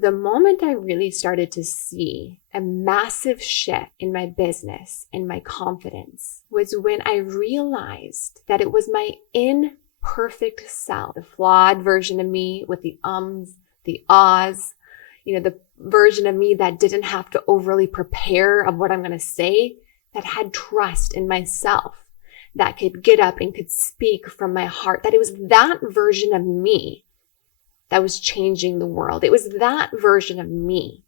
the moment I really started to see a massive shift in my business and my confidence was when I realized that it was my imperfect self, the flawed version of me with the ums, the ahs, the version of me that didn't have to overly prepare of what I'm going to say, that had trust in myself, that could get up and could speak from my heart, that it was that version of me that was changing the world. It was that version of me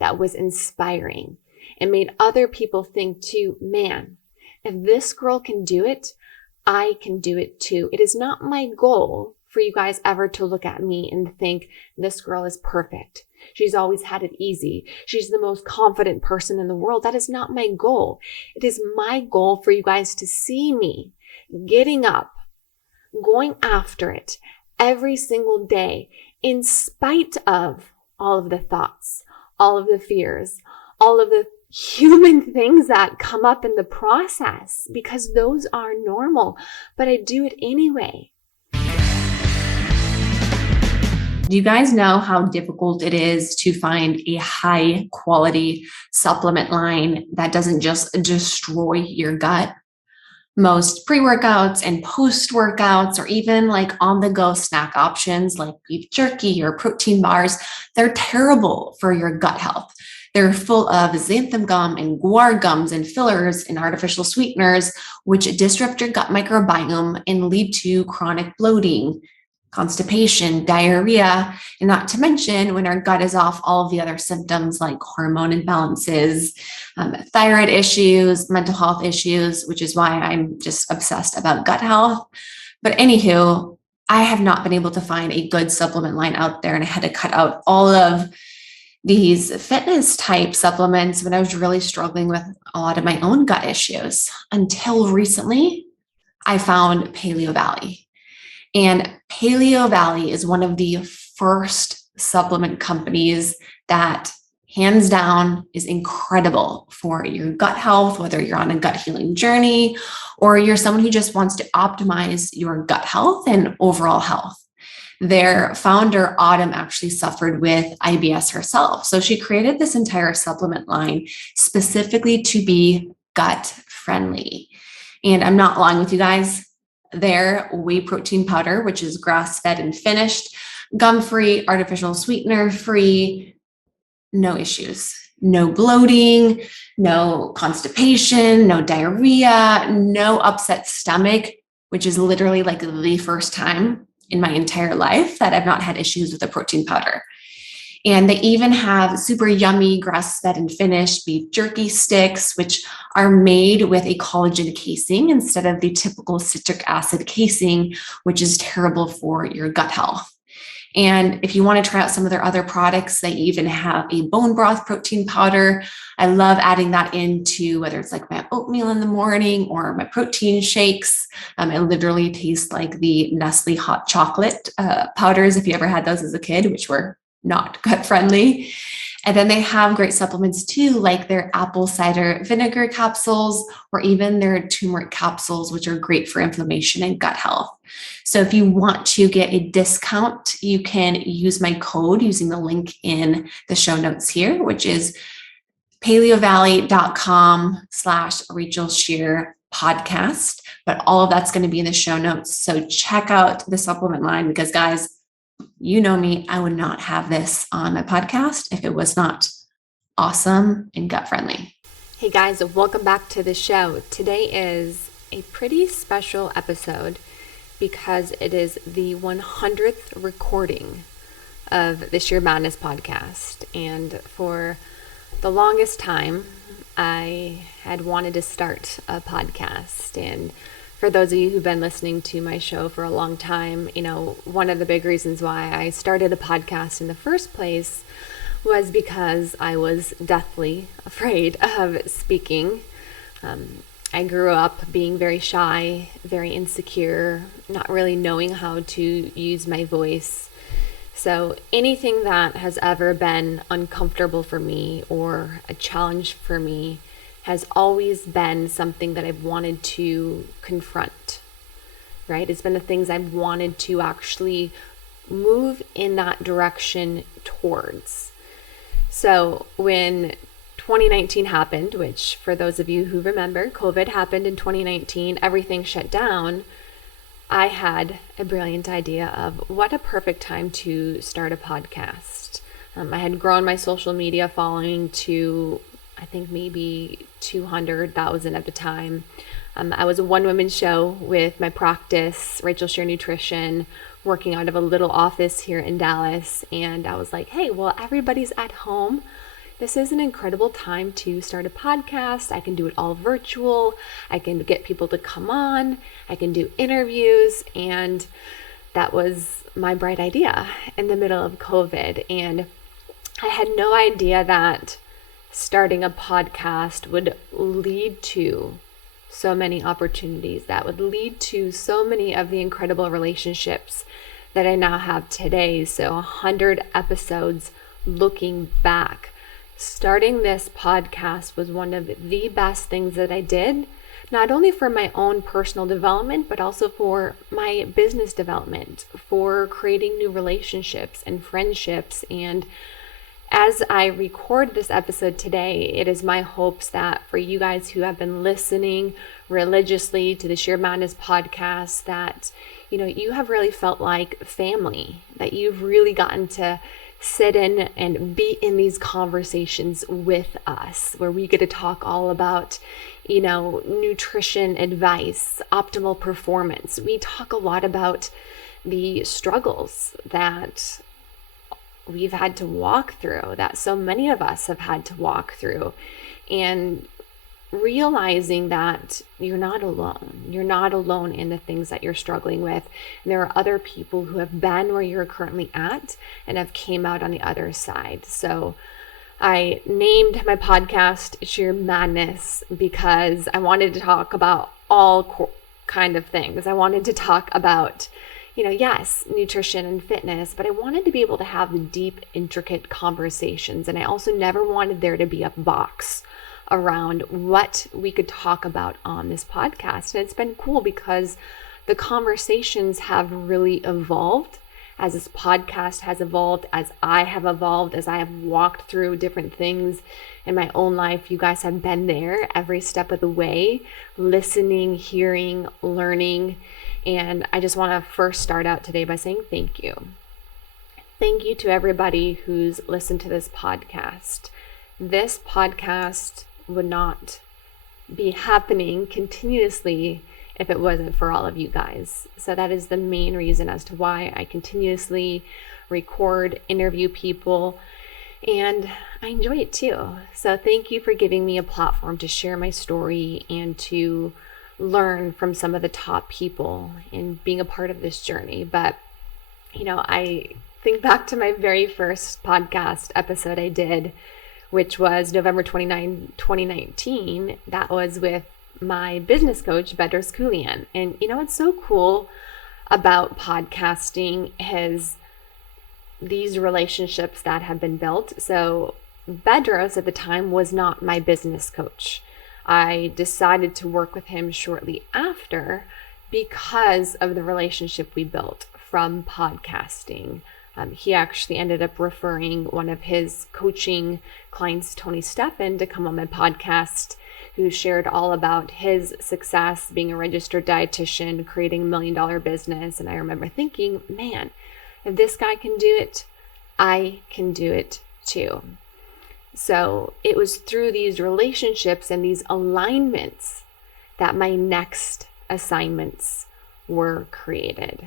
that was inspiring and made other people think too, man, if this girl can do it, I can do it too. It is not my goal for you guys ever to look at me and think this girl is perfect. She's always had it easy. She's the most confident person in the world. That is not my goal. It is my goal for you guys to see me getting up, going after it every single day, in spite of all of the thoughts, all of the fears, all of the human things that come up in the process, because those are normal, but I do it anyway. Do you guys know how difficult it is to find a high quality supplement line that doesn't just destroy your gut? Most pre-workouts and post-workouts, or even like on-the-go snack options like beef jerky or protein bars, they're terrible for your gut health. They're full of xanthan gum and guar gums and fillers and artificial sweeteners, which disrupt your gut microbiome and lead to chronic bloating, constipation, diarrhea, and not to mention when our gut is off, all of the other symptoms like hormone imbalances, thyroid issues, mental health issues, which is why I'm just obsessed about gut health. But anywho, I have not been able to find a good supplement line out there, and I had to cut out all of these fitness type supplements when I was really struggling with a lot of my own gut issues. Until recently, I found Paleo Valley. And Paleo Valley is one of the first supplement companies that hands down is incredible for your gut health, whether you're on a gut healing journey or you're someone who just wants to optimize your gut health and overall health. Their founder, Autumn, actually suffered with IBS herself. So she created this entire supplement line specifically to be gut friendly. And I'm not lying with you guys. Their whey protein powder, which is grass-fed and finished, gum-free, artificial sweetener-free, no issues, no bloating, no constipation, no diarrhea, no upset stomach, which is literally like the first time in my entire life that I've not had issues with a protein powder. And they even have super yummy grass-fed and finished beef jerky sticks, which are made with a collagen casing instead of the typical citric acid casing, which is terrible for your gut health. And if you want to try out some of their other products, they even have a bone broth protein powder. I love adding that into whether it's like my oatmeal in the morning or my protein shakes. It literally tastes like the Nestle hot chocolate powders, if you ever had those as a kid, which were not gut friendly. And then they have great supplements too, like their apple cider vinegar capsules or even their turmeric capsules, which are great for inflammation and gut health. So if you want to get a discount, you can use my code using the link in the show notes here, which is paleovalley.com/Rachel Scheer podcast. But all of that's going to be in the show notes. So check out the supplement line because guys, you know me, I would not have this on my podcast if it was not awesome and gut friendly. Hey guys, welcome back to the show. Today is a pretty special episode because it is the 100th recording of the Scheer Madness Podcast. And for the longest time, I had wanted to start a podcast. And for those of you who've been listening to my show for a long time, one of the big reasons why I started a podcast in the first place was because I was deathly afraid of speaking. I grew up being very shy, very insecure, not really knowing how to use my voice. So anything that has ever been uncomfortable for me or a challenge for me has always been something that I've wanted to confront, right? It's been the things I've wanted to actually move in that direction towards. So when 2019 happened, which for those of you who remember, COVID happened in 2019, everything shut down. I had a brilliant idea of what a perfect time to start a podcast. I had grown my social media following to, I think, maybe 200,000 at the time. I was a one-woman show with my practice, Rachel Scheer Nutrition, working out of a little office here in Dallas. And I was like, hey, well, everybody's at home. This is an incredible time to start a podcast. I can do it all virtual. I can get people to come on. I can do interviews. And that was my bright idea in the middle of COVID. And I had no idea that starting a podcast would lead to so many opportunities, that would lead to so many of the incredible relationships that I now have today. So 100 episodes looking back. Starting this podcast was one of the best things that I did, not only for my own personal development, but also for my business development, for creating new relationships and friendships. And as I record this episode today, it is my hopes that for you guys who have been listening religiously to the Scheer Madness podcast, that you have really felt like family, that you've really gotten to sit in and be in these conversations with us, where we get to talk all about, nutrition advice, optimal performance. We talk a lot about the struggles that we've had to walk through, that so many of us have had to walk through, and realizing that you're not alone. You're not alone in the things that you're struggling with. And there are other people who have been where you're currently at and have came out on the other side. So I named my podcast Scheer Madness because I wanted to talk about all kind of things. I wanted to talk about, yes, nutrition and fitness, but I wanted to be able to have deep, intricate conversations. And I also never wanted there to be a box around what we could talk about on this podcast. And it's been cool because the conversations have really evolved as this podcast has evolved, as I have evolved, as I have walked through different things in my own life. You guys have been there every step of the way, listening, hearing, learning. And I just want to first start out today by saying thank you. Thank you to everybody who's listened to this podcast. This podcast would not be happening continuously if it wasn't for all of you guys. So that is the main reason as to why I continuously record, interview people, and I enjoy it too. So thank you for giving me a platform to share my story and to learn from some of the top people and being a part of this journey. But, I think back to my very first podcast episode I did, which was November 29, 2019. That was with my business coach, Bedros Keuilian. And what's so cool about podcasting is these relationships that have been built. So Bedros at the time was not my business coach. I decided to work with him shortly after because of the relationship we built from podcasting. He actually ended up referring one of his coaching clients, Tony Steffen, to come on my podcast, who shared all about his success being a registered dietitian, creating $1 million business. And I remember thinking, man, if this guy can do it, I can do it too. So it was through these relationships and these alignments that my next assignments were created.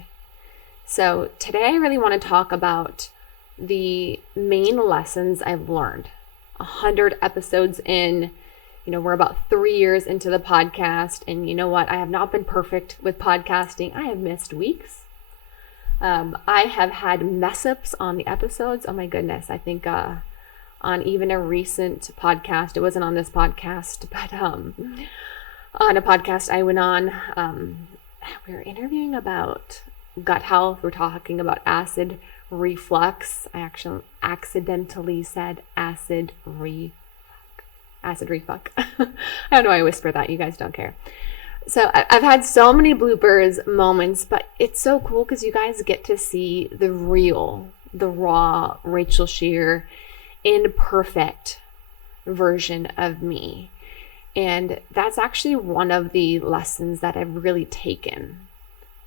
So today I really want to talk about the main lessons I've learned. 100 episodes in, we're about 3 years into the podcast, and you know what? I have not been perfect with podcasting. I have missed weeks. I have had mess ups on the episodes. Oh my goodness. I think on even a recent podcast, it wasn't on this podcast, but on a podcast I went on, we were interviewing about gut health. We're talking about acid reflux. I actually accidentally said acid reflux. I don't know why I whisper that. You guys don't care. So I've had so many bloopers moments, but it's so cool because you guys get to see the real the raw Rachel Scheer, imperfect version of me. And that's actually one of the lessons that I've really taken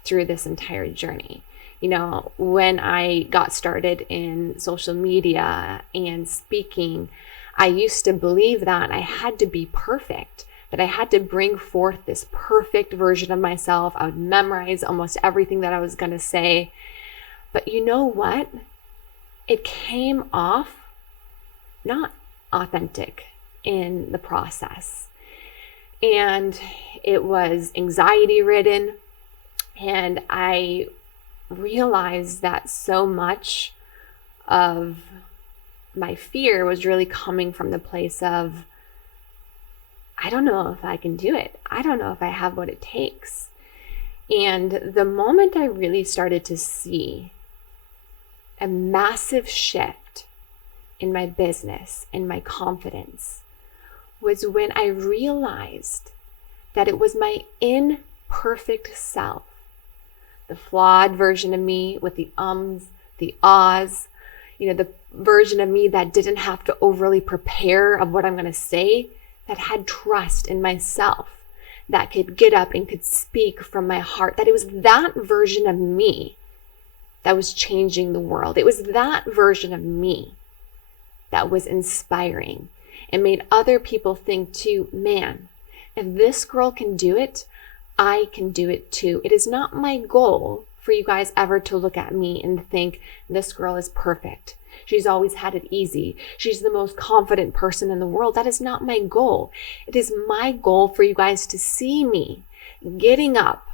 through this entire journey. You know, when I got started in social media and speaking, I used to believe that I had to be perfect, that I had to bring forth this perfect version of myself. I would memorize almost everything that I was going to say. But you know what? It came off not authentic in the process. And it was anxiety ridden. And I realized that so much of my fear was really coming from the place of, I don't know if I can do it. I don't know if I have what it takes. And the moment I really started to see a massive shift in my business and my confidence was when I realized that it was my imperfect self, the flawed version of me with the ums, the ahs, the version of me that didn't have to overly prepare of what I'm going to say, that had trust in myself, that could get up and could speak from my heart, that it was that version of me that was changing the world. It was that version of me that was inspiring and made other people think too, man, if this girl can do it, I can do it too. It is not my goal for you guys ever to look at me and think this girl is perfect. She's always had it easy. She's the most confident person in the world. That is not my goal. It is my goal for you guys to see me getting up,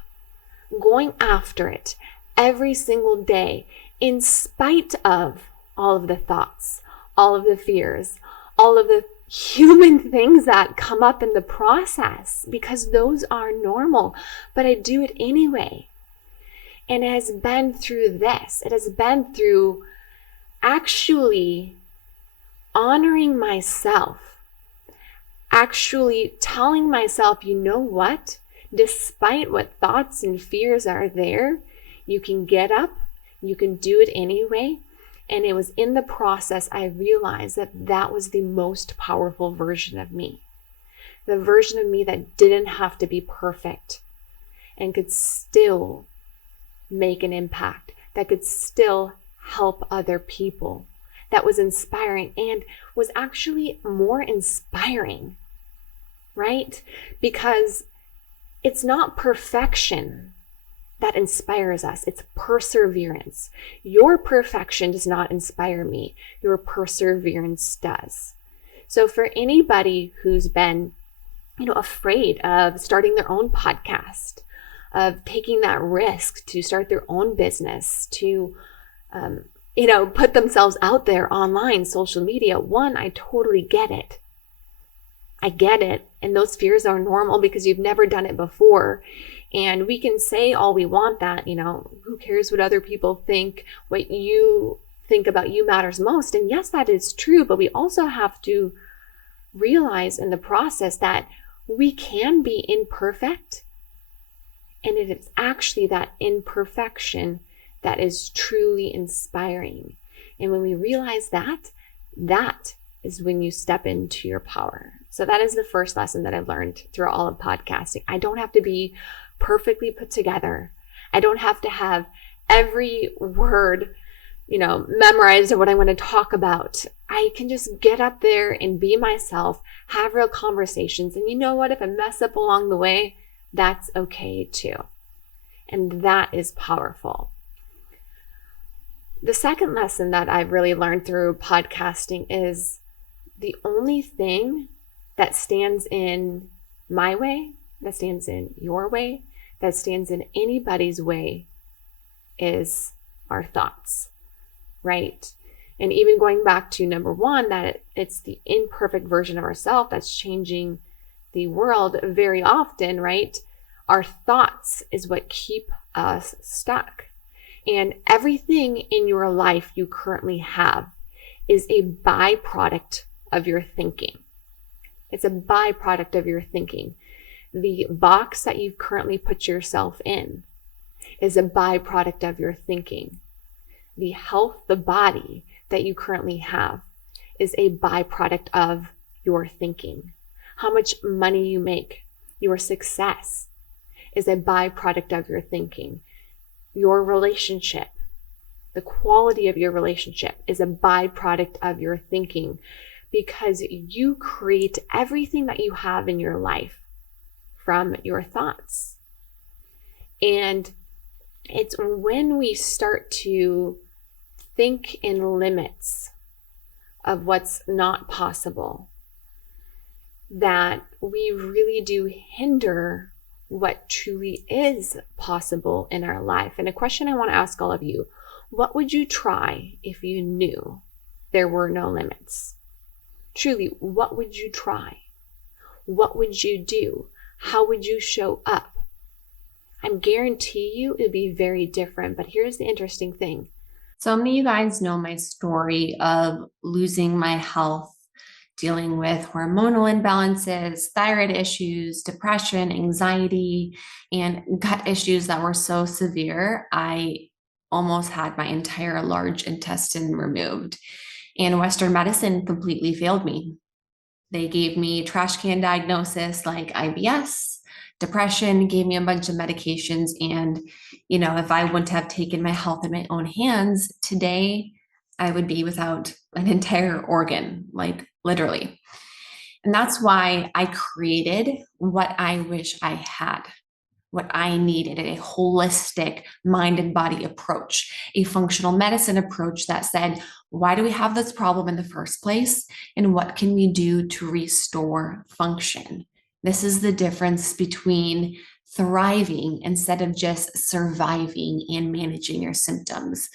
going after it every single day, in spite of all of the thoughts, all of the fears, all of the human things that come up in the process, because those are normal, but I do it anyway. And it has been through this. It has been through actually honoring myself, actually telling myself, you know what? Despite what thoughts and fears are there, you can get up, you can do it anyway. And it was in the process I realized that that was the most powerful version of me. The version of me that didn't have to be perfect and could still make an impact, that could still help other people, that was inspiring and was actually more inspiring, right? Because it's not perfection that inspires us. It's perseverance. Your perfection does not inspire me. Your perseverance does. So for anybody who's been, afraid of starting their own podcast, of taking that risk to start their own business, to, put themselves out there online, social media, one, I totally get it. I get it. And those fears are normal because you've never done it before. And we can say all we want that, who cares what other people think? What you think about you matters most. And yes, that is true. But we also have to realize in the process that we can be imperfect. And it is actually that imperfection that is truly inspiring. And when we realize that, that is when you step into your power. So that is the first lesson that I've learned through all of podcasting. I don't have to be perfectly put together. I don't have to have every word, memorized of what I want to talk about. I can just get up there and be myself, have real conversations. And you know what? If I mess up along the way, that's okay too. And that is powerful. The second lesson that I've really learned through podcasting is the only thing that stands in my way, that stands in your way, that stands in anybody's way is our thoughts, right? And even going back to number one, that it's the imperfect version of ourselves that's changing the world very often, right? Our thoughts is what keep us stuck. And everything in your life you currently have is a byproduct of your thinking. It's a byproduct of your thinking. The box that you've currently put yourself in is a byproduct of your thinking. the health, the body that you currently have is a byproduct of your thinking. How much money you make, your success is a byproduct of your thinking. Your relationship, the quality of your relationship is a byproduct of your thinking, because you create everything that you have in your life from your thoughts. And it's when we start to think in limits of what's not possible that we really do hinder what truly is possible in our life. And a question I want to ask all of you: what would you try if you knew there were no limits? Truly, what would you try? What would you do? How would you show up? I guarantee you it would be very different. But here's the interesting thing. So many of you guys know my story of losing my health, dealing with hormonal imbalances, thyroid issues, depression, anxiety, and gut issues that were so severe, I almost had my entire large intestine removed. And Western medicine completely failed me. They gave me trash can diagnosis like IBS, depression, gave me a bunch of medications. And, if I wouldn't have taken my health in my own hands, today I would be without an entire organ, like literally. And that's why I created what I wish I had, what I needed: a holistic mind and body approach, a functional medicine approach that said, why do we have this problem in the first place? And what can we do to restore function? This is the difference between thriving instead of just surviving and managing your symptoms.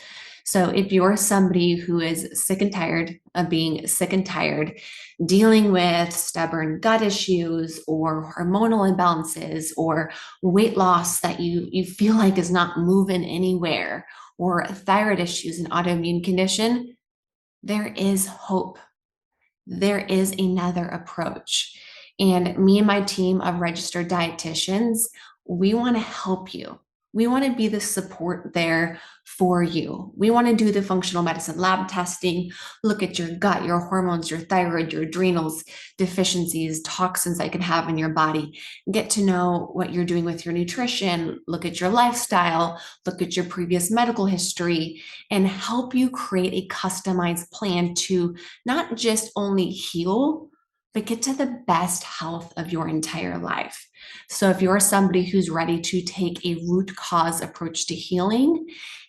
So if you're somebody who is sick and tired of being sick and tired, dealing with stubborn gut issues or hormonal imbalances or weight loss that you feel like is not moving anywhere, or thyroid issues and autoimmune condition, there is hope. There is another approach. And me and my team of registered dietitians, we want to help you. We want to be the support there for you. We want to do the functional medicine lab testing, look at your gut, your hormones, your thyroid, your adrenals, deficiencies, toxins that you can have in your body, get to know what you're doing with your nutrition, look at your lifestyle, look at your previous medical history, and help you create a customized plan to not just only heal, but get to the best health of your entire life. So if you're somebody who's ready to take a root cause approach to healing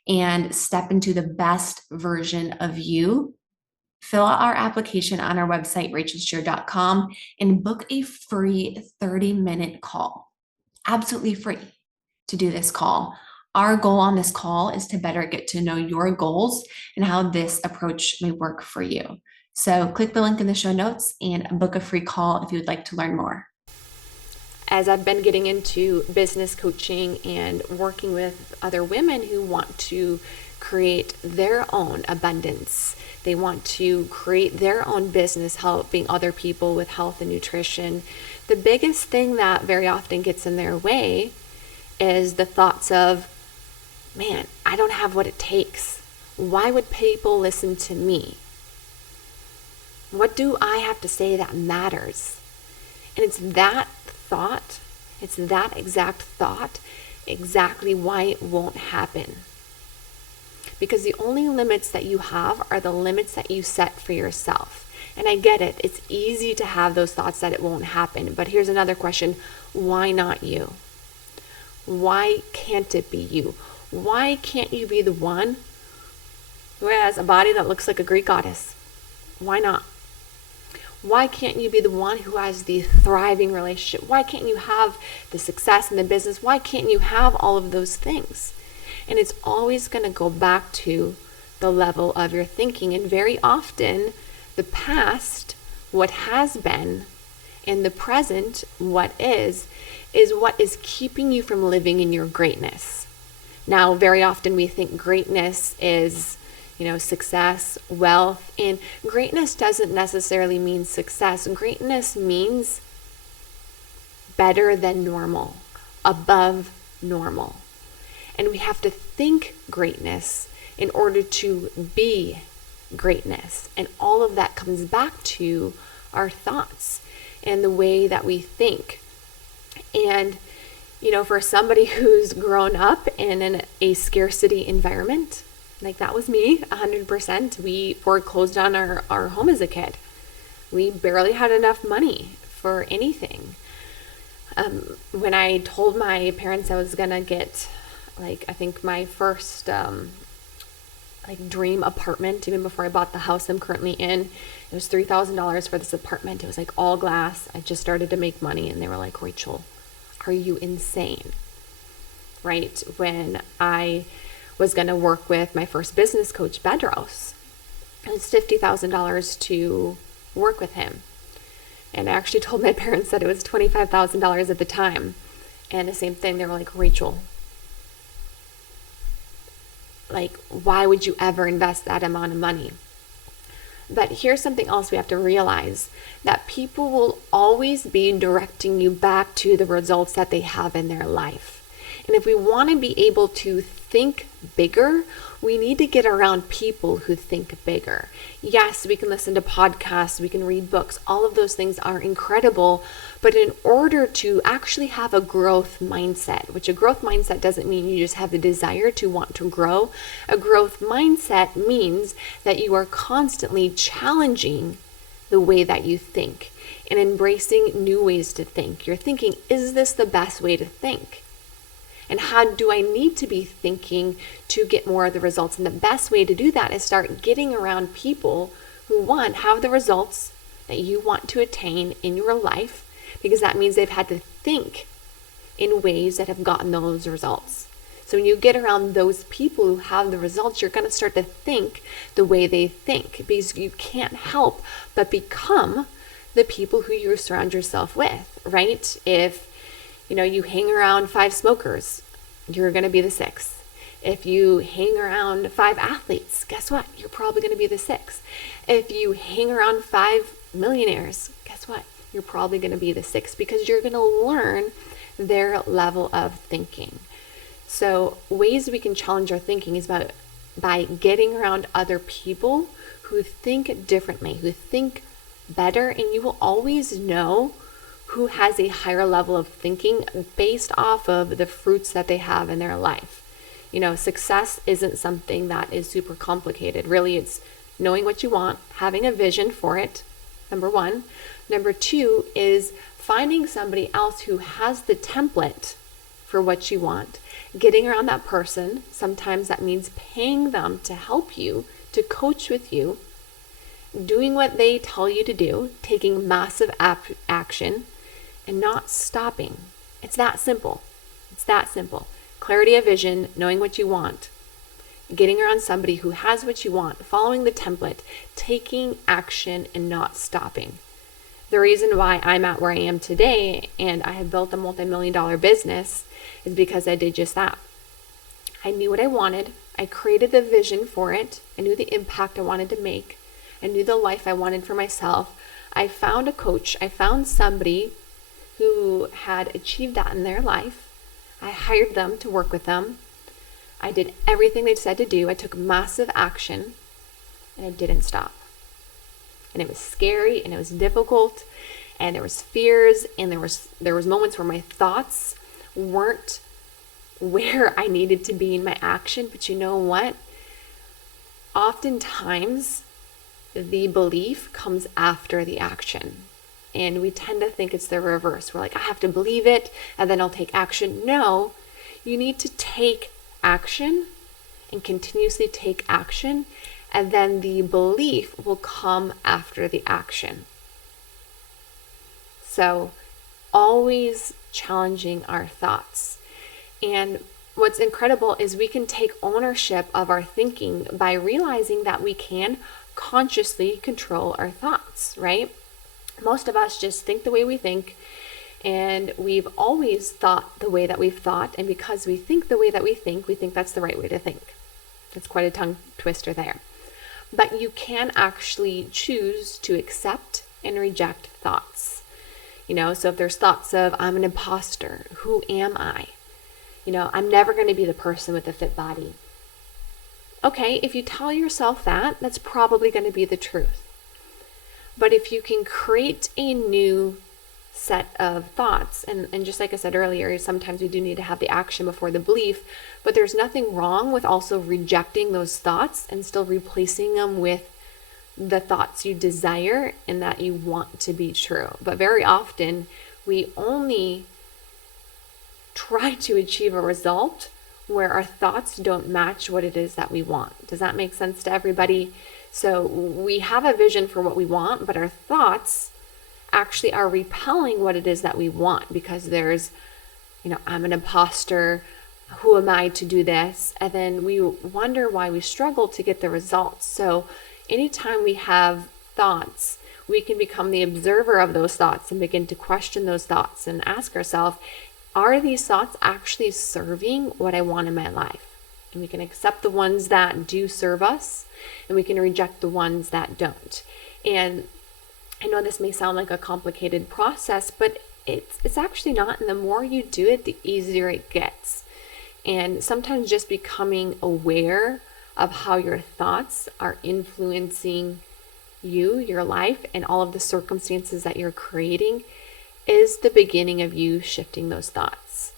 and step into the best version of you, fill out our application on our website, rachelscheer.com, and book a free 30-minute call. Absolutely free to do this call. Our goal on this call is to better get to know your goals and how this approach may work for you. So click the link in the show notes and book a free call if you would like to learn more. As I've been getting into business coaching and working with other women who want to create their own abundance, they want to create their own business helping other people with health and nutrition, the biggest thing that very often gets in their way is the thoughts of, man, I don't have what it takes. Why would people listen to me? What do I have to say that matters? And it's that thought, it's that exact thought, exactly why it won't happen. Because the only limits that you have are the limits that you set for yourself. And I get it, it's easy to have those thoughts that it won't happen. But here's another question: why not you? Why can't it be you? Why can't you be the one who has a body that looks like a Greek goddess? Why not? Why can't you be the one who has the thriving relationship? Why can't you have the success in the business? Why can't you have all of those things? And it's always going to go back to the level of your thinking. And very often, the past, what has been, and the present, what is what is keeping you from living in your greatness. Now, very often we think greatness is success, wealth, and greatness doesn't necessarily mean success. Greatness means better than normal, above normal. And we have to think greatness in order to be greatness. And all of that comes back to our thoughts and the way that we think. And, for somebody who's grown up in a scarcity environment, like that was me, 100%, we foreclosed on our home as a kid. We barely had enough money for anything. When I told my parents I was going to get, I think my first dream apartment, even before I bought the house I'm currently in, it was $3,000 for this apartment. It was all glass. I just started to make money, and they were like, Rachel, are you insane? Right? When I was going to work with my first business coach, Bedros, it was $50,000 to work with him. And I actually told my parents that it was $25,000 at the time. And the same thing, they were like, Rachel, why would you ever invest that amount of money? But here's something else we have to realize, that people will always be directing you back to the results that they have in their life. And if we want to be able to think bigger, we need to get around people who think bigger. Yes, we can listen to podcasts, we can read books. All of those things are incredible. But in order to actually have a growth mindset, which a growth mindset doesn't mean you just have the desire to want to grow. A growth mindset means that you are constantly challenging the way that you think and embracing new ways to think. You're thinking, is this the best way to think? And how do I need to be thinking to get more of the results? And the best way to do that is start getting around people who, one, have the results that you want to attain in your life, because that means they've had to think in ways that have gotten those results. So when you get around those people who have the results, you're going to start to think the way they think, because you can't help but become the people who you surround yourself with, right? If you hang around 5 smokers, you're going to be the 6th. If you hang around 5 athletes, guess what? You're probably going to be the 6th. If you hang around 5 millionaires, guess what? You're probably going to be the 6th, because you're going to learn their level of thinking. So ways we can challenge our thinking is by getting around other people who think differently, who think better, and you will always know who has a higher level of thinking based off of the fruits that they have in their life. Success isn't something that is super complicated. Really, it's knowing what you want, having a vision for it, number 1. Number 2 is finding somebody else who has the template for what you want, getting around that person. Sometimes that means paying them to help you, to coach with you, doing what they tell you to do, taking massive action, and not stopping. It's that simple. Clarity of vision, knowing what you want, getting around somebody who has what you want, following the template, taking action, and not stopping. The reason why I'm at where I am today and I have built a multi-million-dollar business is because I did just that. I knew what I wanted. I created the vision for it. I knew the impact I wanted to make. I knew the life I wanted for myself. I found a coach. I found somebody who had achieved that in their life. I hired them to work with them. I did everything they said to do. I took massive action, and I didn't stop. And it was scary, and it was difficult, and there was fears, and there was moments where my thoughts weren't where I needed to be in my action. But you know what? Oftentimes, the belief comes after the action. And we tend to think it's the reverse. We're like, I have to believe it, and then I'll take action. No, you need to take action and continuously take action, and then the belief will come after the action. So always challenging our thoughts. And what's incredible is we can take ownership of our thinking by realizing that we can consciously control our thoughts, right? Most of us just think the way we think, and we've always thought the way that we've thought, and because we think the way that we think that's the right way to think. That's quite a tongue twister there. But you can actually choose to accept and reject thoughts. So if there's thoughts of, I'm an imposter, who am I? I'm never going to be the person with a fit body. Okay, if you tell yourself that, that's probably going to be the truth. But if you can create a new set of thoughts, and just like I said earlier, sometimes we do need to have the action before the belief, but there's nothing wrong with also rejecting those thoughts and still replacing them with the thoughts you desire and that you want to be true. But very often we only try to achieve a result where our thoughts don't match what it is that we want. Does that make sense to everybody? So we have a vision for what we want, but our thoughts actually are repelling what it is that we want, because there's, I'm an imposter. Who am I to do this? And then we wonder why we struggle to get the results. So anytime we have thoughts, we can become the observer of those thoughts and begin to question those thoughts and ask ourselves, are these thoughts actually serving what I want in my life? And we can accept the ones that do serve us, and we can reject the ones that don't. And I know this may sound like a complicated process, but it's actually not. And the more you do it, the easier it gets. And sometimes just becoming aware of how your thoughts are influencing you, your life, and all of the circumstances that you're creating is the beginning of you shifting those thoughts.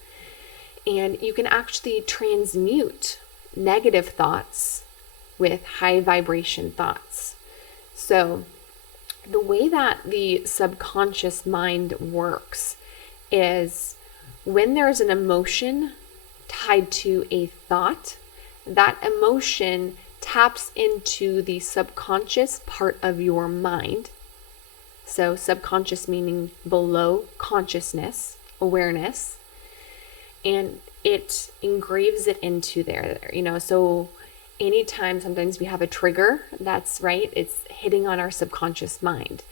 And you can actually transmute negative thoughts with high vibration thoughts. So the way that the subconscious mind works is when there's an emotion tied to a thought, that emotion taps into the subconscious part of your mind. So subconscious meaning below consciousness, awareness, and it engraves it into there. So anytime sometimes we have a trigger, that's right, it's hitting on our subconscious mind.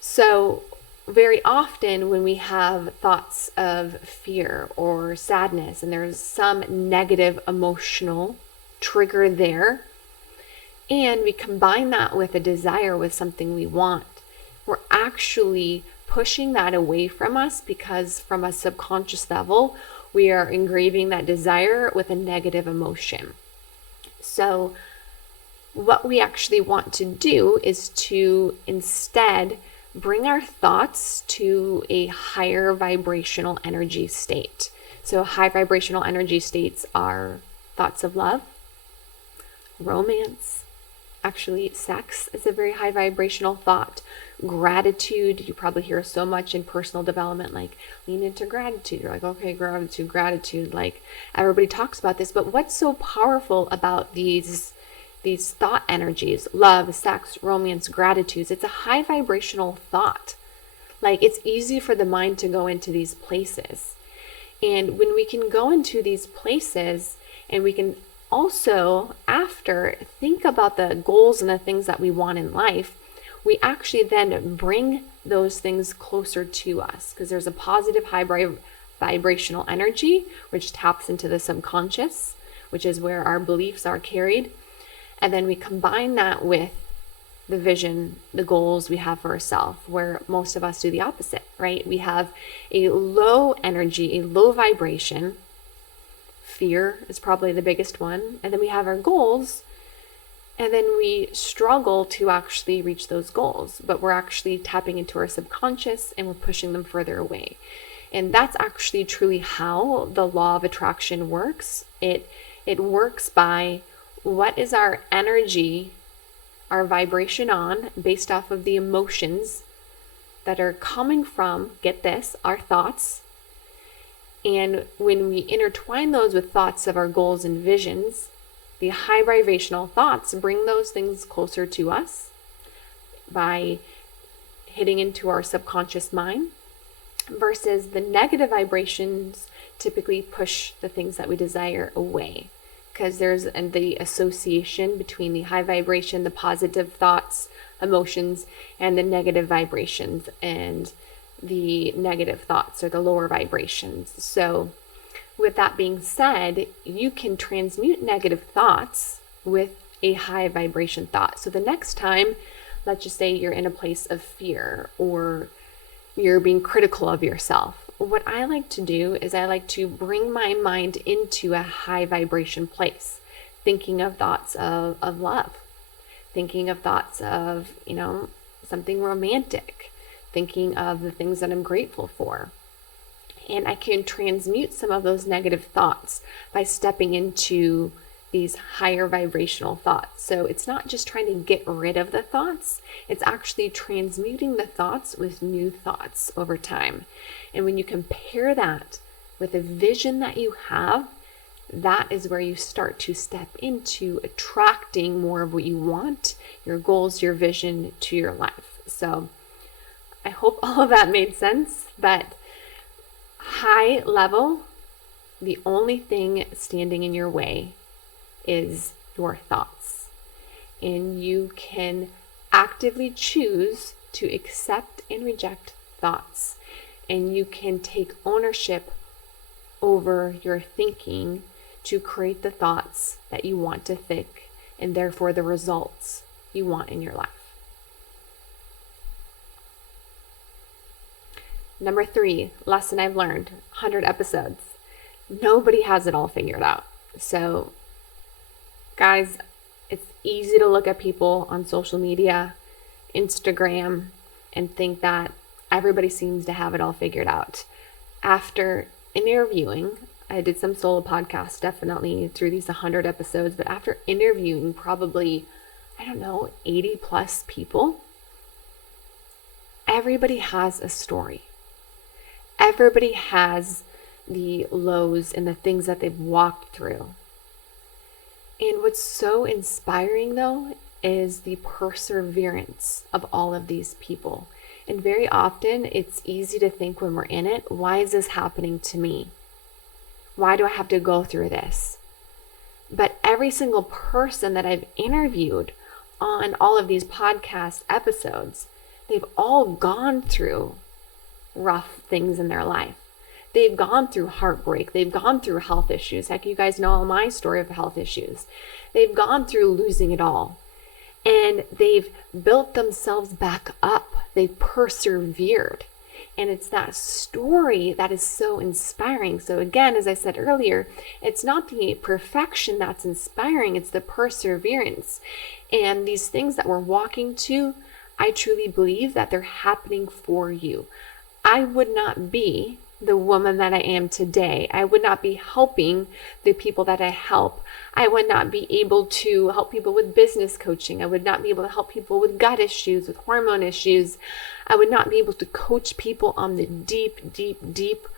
So very often when we have thoughts of fear or sadness and there's some negative emotional trigger there, and we combine that with a desire, with something we want, we're actually pushing that away from us, because from a subconscious level, we are engraving that desire with a negative emotion. So what we actually want to do is to instead bring our thoughts to a higher vibrational energy state. So high vibrational energy states are thoughts of love, romance. Actually, sex is a very high vibrational thought. Gratitude, you probably hear so much in personal development, like lean into gratitude. You're like, okay, gratitude. Like everybody talks about this, but what's so powerful about these thought energies, love, sex, romance, gratitude? It's a high vibrational thought. Like it's easy for the mind to go into these places. And when we can go into these places and we can also, after, think about the goals and the things that we want in life, we actually then bring those things closer to us, because there's a positive high vibrational energy, which taps into the subconscious, which is where our beliefs are carried. And then we combine that with the vision, the goals we have for ourselves, where most of us do the opposite, right? We have a low energy, a low vibration. Fear is probably the biggest one. And then we have our goals, and then we struggle to actually reach those goals, but we're actually tapping into our subconscious and we're pushing them further away. And that's actually truly how the law of attraction works. It works by what is our energy, our vibration on, based off of the emotions that are coming from, get this, our thoughts. And when we intertwine those with thoughts of our goals and visions, the high vibrational thoughts bring those things closer to us by hitting into our subconscious mind, versus the negative vibrations typically push the things that we desire away, because there's the association between the high vibration, the positive thoughts, emotions, and the negative vibrations and the negative thoughts or the lower vibrations. So with that being said, you can transmute negative thoughts with a high vibration thought. So the next time, let's just say you're in a place of fear or you're being critical of yourself, what I like to do is I like to bring my mind into a high vibration place. thinking of thoughts of love, thinking of thoughts of, something romantic, thinking of the things that I'm grateful for. And I can transmute some of those negative thoughts by stepping into these higher vibrational thoughts. So it's not just trying to get rid of the thoughts, it's actually transmuting the thoughts with new thoughts over time. And when you compare that with the vision that you have, that is where you start to step into attracting more of what you want, your goals, your vision to your life. So I hope all of that made sense, but high level, the only thing standing in your way is your thoughts. And you can actively choose to accept and reject thoughts. And you can take ownership over your thinking to create the thoughts that you want to think, and therefore the results you want in your life. Number 3, lesson I've learned, 100 episodes. Nobody has it all figured out. So, guys, it's easy to look at people on social media, Instagram, and think that everybody seems to have it all figured out. After interviewing, I did some solo podcasts definitely through these 100 episodes, but after interviewing probably, 80 plus people, everybody has a story. Everybody has the lows and the things that they've walked through. And what's so inspiring though is the perseverance of all of these people. And very often it's easy to think when we're in it, why is this happening to me? Why do I have to go through this? But every single person that I've interviewed on all of these podcast episodes, they've all gone through rough things in their life. They've gone through heartbreak. They've gone through health issues. Heck, you guys know my story of health issues. They've gone through losing it all. And they've built themselves back up. They've persevered. And it's that story that is so inspiring. So again, as I said earlier, it's not the perfection that's inspiring, it's the perseverance. And these things that we're walking to, I truly believe that they're happening for you. I would not be the woman that I am today. I would not be helping the people that I help. I would not be able to help people with business coaching. I would not be able to help people with gut issues, with hormone issues. I would not be able to coach people on the deep, deep, deep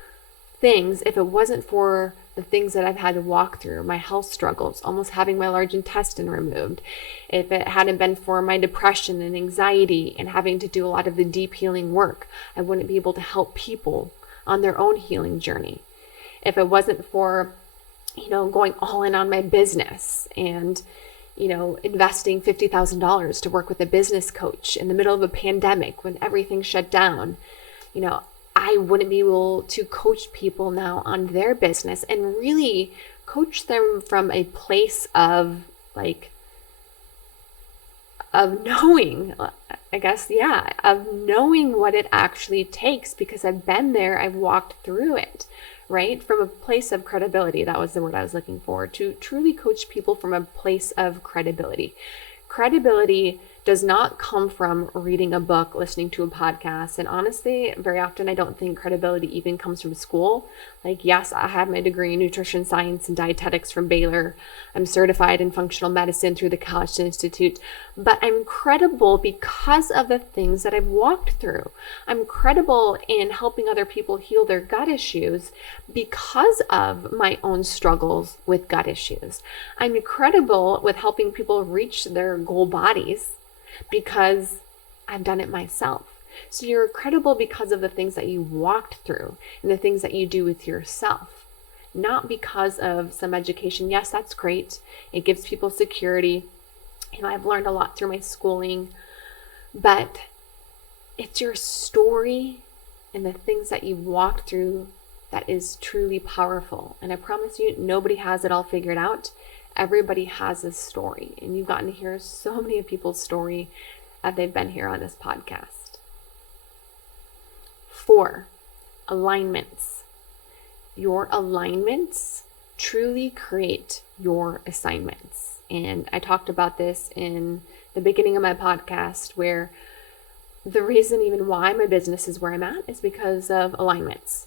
things if it wasn't for the things that I've had to walk through, my health struggles, almost having my large intestine removed. If it hadn't been for my depression and anxiety and having to do a lot of the deep healing work, I wouldn't be able to help people on their own healing journey. If it wasn't for, going all in on my business and, investing $50,000 to work with a business coach in the middle of a pandemic when everything shut down, I wouldn't be able to coach people now on their business and really coach them from a place of knowing, of knowing what it actually takes, because I've been there, I've walked through it, right? From a place of credibility. That was the word I was looking for, to truly coach people from a place of credibility. Credibility does not come from reading a book, listening to a podcast. And honestly, very often I don't think credibility even comes from school. Yes, I have my degree in nutrition science and dietetics from Baylor. I'm certified in functional medicine through the College Institute, but I'm credible because of the things that I've walked through. I'm credible in helping other people heal their gut issues because of my own struggles with gut issues. I'm credible with helping people reach their goal bodies because I've done it myself. So you're credible because of the things that you walked through and the things that you do with yourself, not because of some education. Yes, that's great. It gives people security. I've learned a lot through my schooling, but it's your story and the things that you've walked through that is truly powerful. And I promise you, nobody has it all figured out. Everybody has a story, and you've gotten to hear so many of people's story as they've been here on this podcast. 4, alignments. Your alignments truly create your assignments. And I talked about this in the beginning of my podcast, where the reason even why my business is where I'm at is because of alignments,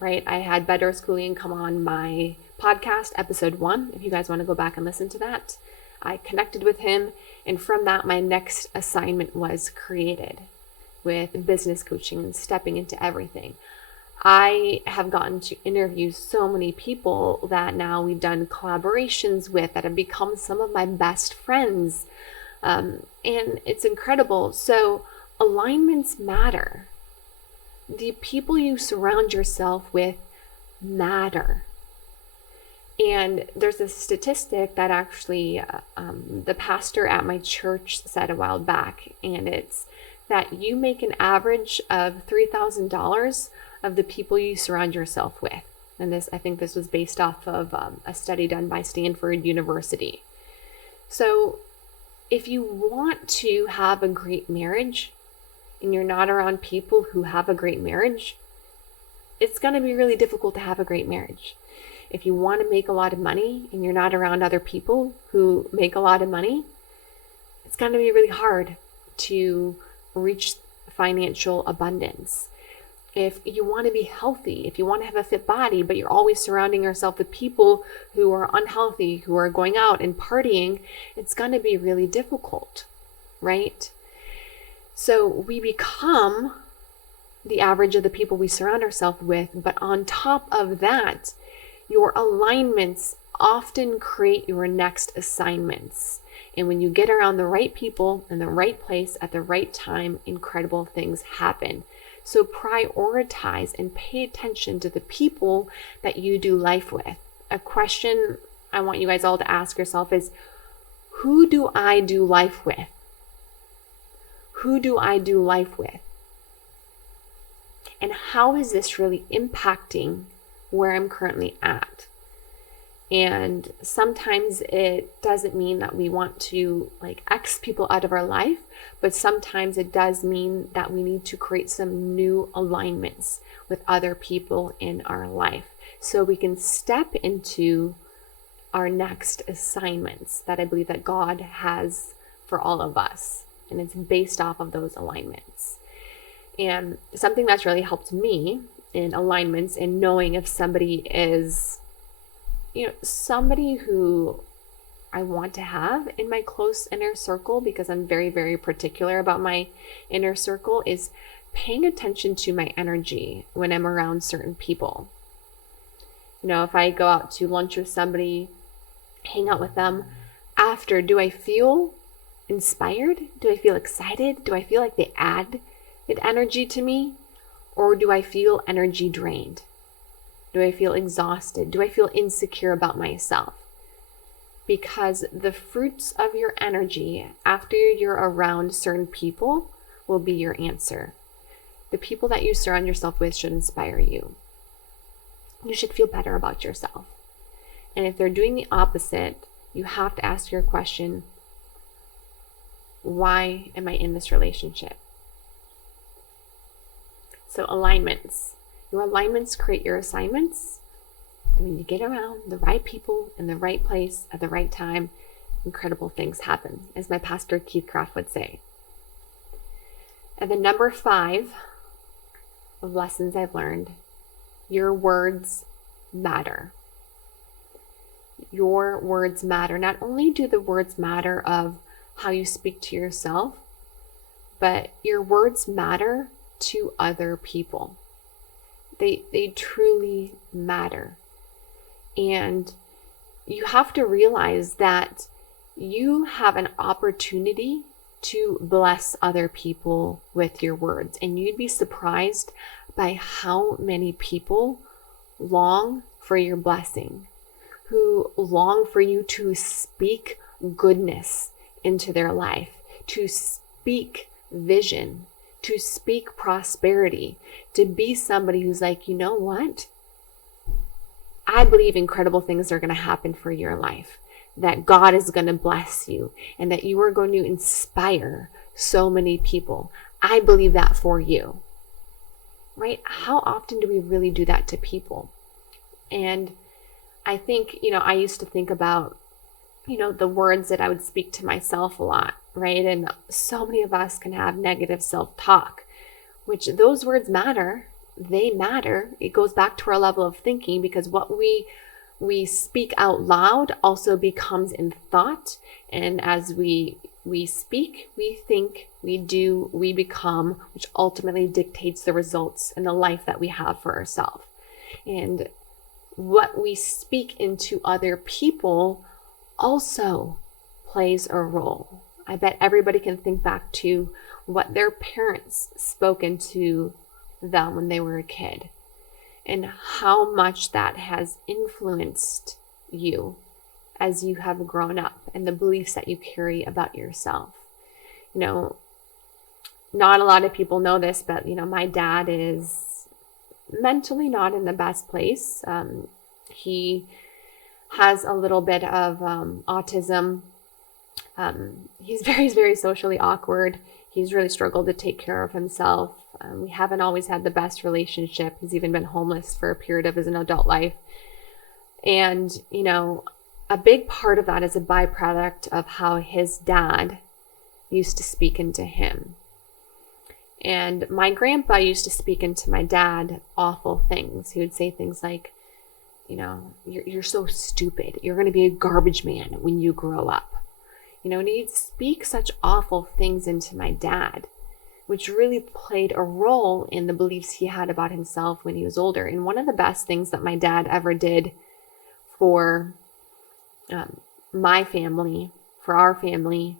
right? I had Beddoes Koulian come on my podcast, episode 1. If you guys want to go back and listen to that, I connected with him. And from that, my next assignment was created with business coaching and stepping into everything. I have gotten to interview so many people that now we've done collaborations with that have become some of my best friends. And it's incredible. So alignments matter. The people you surround yourself with matter. And there's a statistic that actually the pastor at my church said a while back, and it's that you make an average of $3,000 of the people you surround yourself with. And I think this was based off of a study done by Stanford University. So if you want to have a great marriage and you're not around people who have a great marriage, it's going to be really difficult to have a great marriage. If you want to make a lot of money and you're not around other people who make a lot of money, it's going to be really hard to reach financial abundance. If you want to be healthy, if you want to have a fit body, but you're always surrounding yourself with people who are unhealthy, who are going out and partying, it's going to be really difficult, right? So we become the average of the people we surround ourselves with, but on top of that, your alignments often create your next assignments. And when you get around the right people in the right place at the right time, incredible things happen. So prioritize and pay attention to the people that you do life with. A question I want you guys all to ask yourself is, who do I do life with? Who do I do life with? And how is this really impacting where I'm currently at? And sometimes it doesn't mean that we want to X people out of our life, but sometimes it does mean that we need to create some new alignments with other people in our life so we can step into our next assignments that I believe that God has for all of us. And it's based off of those alignments. And something that's really helped me in alignments and knowing if somebody is somebody who I want to have in my close inner circle, because I'm very, very particular about my inner circle, is paying attention to my energy when I'm around certain people. If I go out to lunch with somebody, hang out with them, after, do I feel inspired? Do I feel excited? Do I feel like they add energy to me? Or do I feel energy drained? Do I feel exhausted? Do I feel insecure about myself? Because the fruits of your energy after you're around certain people will be your answer. The people that you surround yourself with should inspire you. You should feel better about yourself. And if they're doing the opposite, you have to ask your question, why am I in this relationship? So alignments. Your alignments create your assignments. And when you get around the right people in the right place at the right time, incredible things happen, as my pastor Keith Craft would say. And then number 5 of lessons I've learned, your words matter. Your words matter. Not only do the words matter of how you speak to yourself, but your words matter to other people. They truly matter. And you have to realize that you have an opportunity to bless other people with your words. And you'd be surprised by how many people long for your blessing, who long for you to speak goodness into their life, to speak vision, to speak prosperity, to be somebody who's like, you know what? I believe incredible things are going to happen for your life, that God is going to bless you, and that you are going to inspire so many people. I believe that for you, right? How often do we really do that to people? And I think, I used to think about, the words that I would speak to myself a lot, right? And so many of us can have negative self-talk, which those words matter. They matter. It goes back to our level of thinking, because what we speak out loud also becomes in thought. And as we speak, we think, we do, we become, which ultimately dictates the results and the life that we have for ourselves. And what we speak into other people also plays a role. I bet everybody can think back to what their parents spoke into them when they were a kid, and how much that has influenced you as you have grown up, and the beliefs that you carry about yourself. Not a lot of people know this, but my dad is mentally not in the best place. He has a little bit of autism. He's very, very socially awkward. He's really struggled to take care of himself. We haven't always had the best relationship. He's even been homeless for a period of his adult life. And, a big part of that is a byproduct of how his dad used to speak into him. And my grandpa used to speak into my dad awful things. He would say things like, you're so stupid. You're going to be a garbage man when you grow up. And he'd speak such awful things into my dad, which really played a role in the beliefs he had about himself when he was older. And one of the best things that my dad ever did for my family, for our family,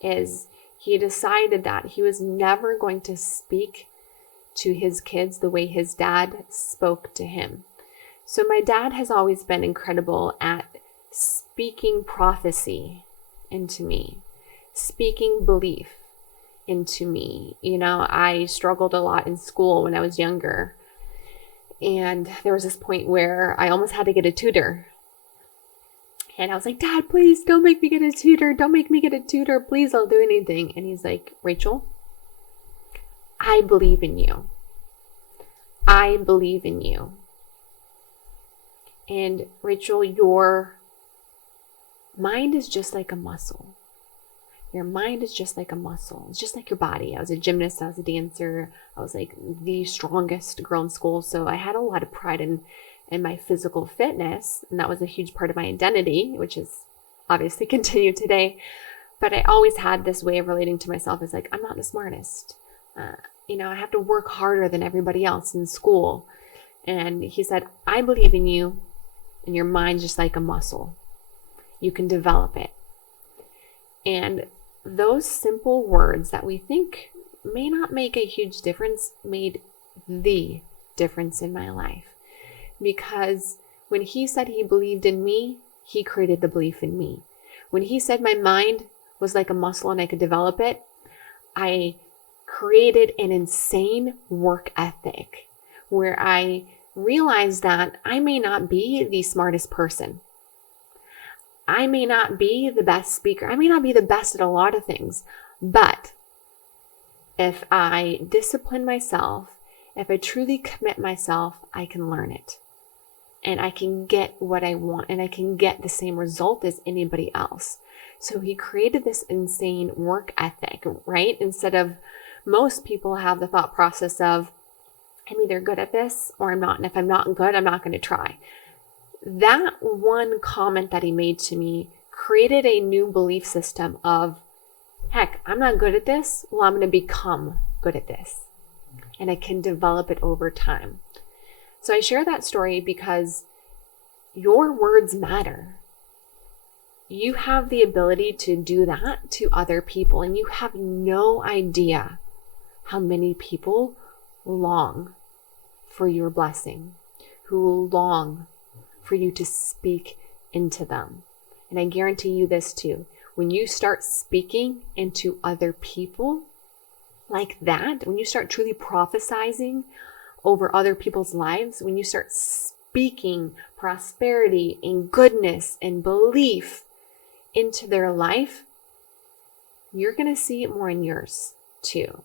is he decided that he was never going to speak to his kids the way his dad spoke to him. So my dad has always been incredible at speaking prophecy into me, speaking belief into me. I struggled a lot in school when I was younger. And there was this point where I almost had to get a tutor. And I was like, Dad, please don't make me get a tutor. Don't make me get a tutor. Please, I'll do anything. And he's like, Rachel, I believe in you. I believe in you. And Rachel, your mind is just like a muscle. Your mind is just like a muscle. It's just like your body. I was a gymnast. I was a dancer. I was like the strongest girl in school. So I had a lot of pride in my physical fitness. And that was a huge part of my identity, which is obviously continued today. But I always had this way of relating to myself as like, I'm not the smartest. I have to work harder than everybody else in school. And he said, I believe in you, and your mind's just like a muscle. You can develop it. And those simple words that we think may not make a huge difference made the difference in my life. Because when he said he believed in me, he created the belief in me. When he said my mind was like a muscle and I could develop it, I created an insane work ethic where I realized that I may not be the smartest person. I may not be the best speaker. I may not be the best at a lot of things. But if I discipline myself, if I truly commit myself, I can learn it. And I can get what I want. And I can get the same result as anybody else. So he created this insane work ethic, right? Instead of most people have the thought process of, I'm either good at this or I'm not. And if I'm not good, I'm not going to try. That one comment that he made to me created a new belief system of, heck, I'm not good at this. Well, I'm going to become good at this. And I can develop it over time. So I share that story because your words matter. You have the ability to do that to other people. And you have no idea how many people long for your blessing, who long for you to speak into them. And I guarantee you this too. When you start speaking into other people like that, when you start truly prophesizing over other people's lives, when you start speaking prosperity and goodness and belief into their life, you're going to see it more in yours too.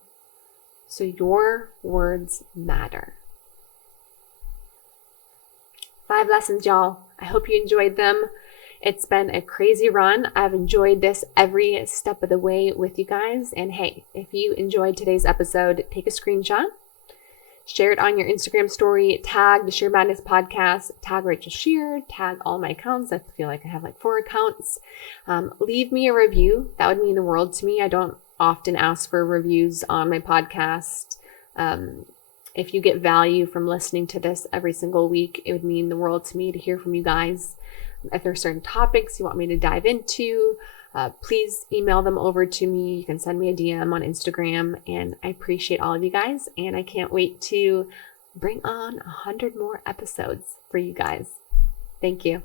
So your words matter. 5 lessons, y'all. I hope you enjoyed them. It's been a crazy run. I've enjoyed this every step of the way with you guys. And hey, if you enjoyed today's episode, take a screenshot, share it on your Instagram story, tag the Scheer Madness Podcast, tag Rachel Scheer, tag all my accounts. I feel like I have like 4 accounts. Leave me a review. That would mean the world to me. I don't often ask for reviews on my podcast. If you get value from listening to this every single week, it would mean the world to me to hear from you guys. If there are certain topics you want me to dive into, please email them over to me. You can send me a DM on Instagram, and I appreciate all of you guys. And I can't wait to bring on 100 more episodes for you guys. Thank you.